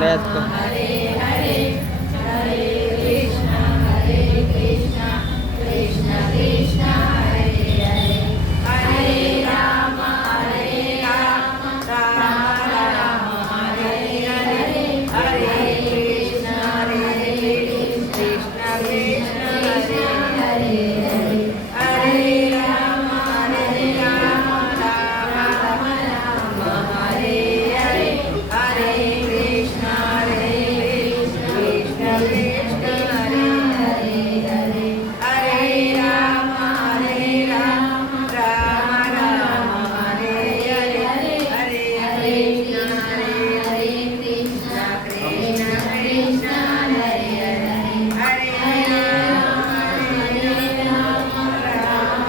લેત Hare Hare Hare Krishna Krishna Krishna Hare Hare Hare Ram Ram Ram Hare Hare Hare Krishna Krishna Krishna Hare Hare Hare Ram Ram Ram Hare Hare Hare Krishna Krishna Krishna Hare Hare Hare Ram Ram Ram Hare Hare Hare Krishna Krishna Krishna Hare Hare Hare Ram Ram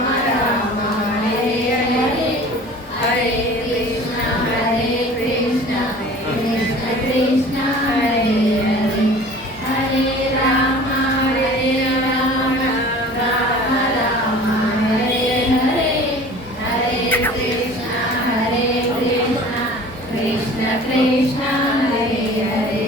Hare Hare Hare Krishna Krishna Krishna Hare Hare Hare Ram Ram Ram Hare Hare Hare Krishna Krishna Krishna Hare Hare